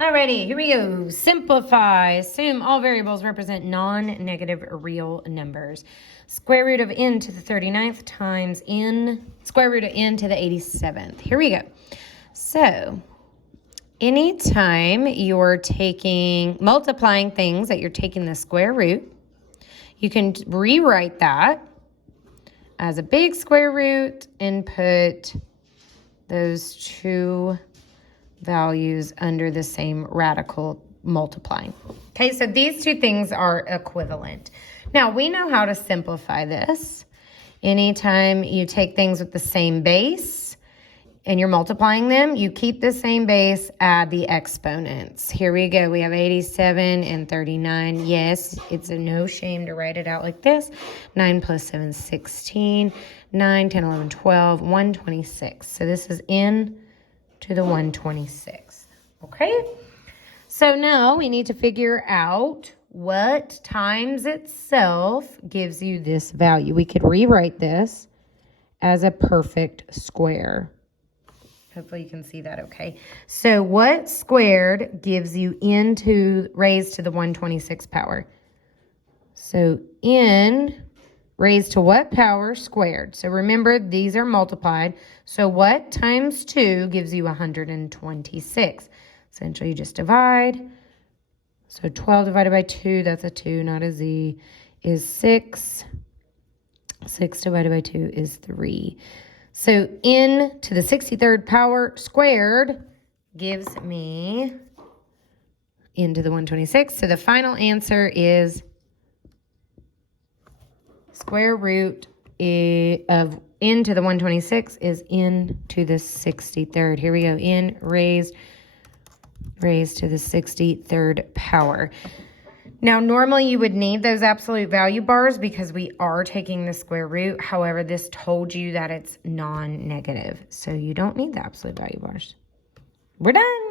Alrighty, here we go. Simplify. Assume all variables represent non-negative real numbers. Square root of n to the 39th times square root of n to the 87th. Here we go. So, anytime you're multiplying things that you're taking the square root, you can rewrite that as a big square root and put those two values under the same radical multiplying. Okay, so these two things are equivalent. Now, we know how to simplify this. Anytime you take things with the same base and you're multiplying them, you keep the same base, add the exponents. Here we go. We have 87 and 39. Yes, it's a no shame to write it out like this. 9 plus 7 is 16. 9, 10, 11, 12, 126. So this is n to the 126. Okay? So now we need to figure out what times itself gives you this value. We could rewrite this as a perfect square. Hopefully you can see that okay. So what squared gives you n raised to the 126 power? So n raised to what power squared? So remember, these are multiplied. So what times 2 gives you 126? Essentially, you just divide. So 12 divided by 2, that's a 2, not a z, is 6. 6 divided by 2 is 3. So n to the 63rd power squared gives me n to the 126. So the final answer is square root of n to the 126 is n to the 63rd. Here we go. N raised to the 63rd power. Now, normally you would need those absolute value bars because we are taking the square root. However, this told you that it's non-negative. So you don't need the absolute value bars. We're done.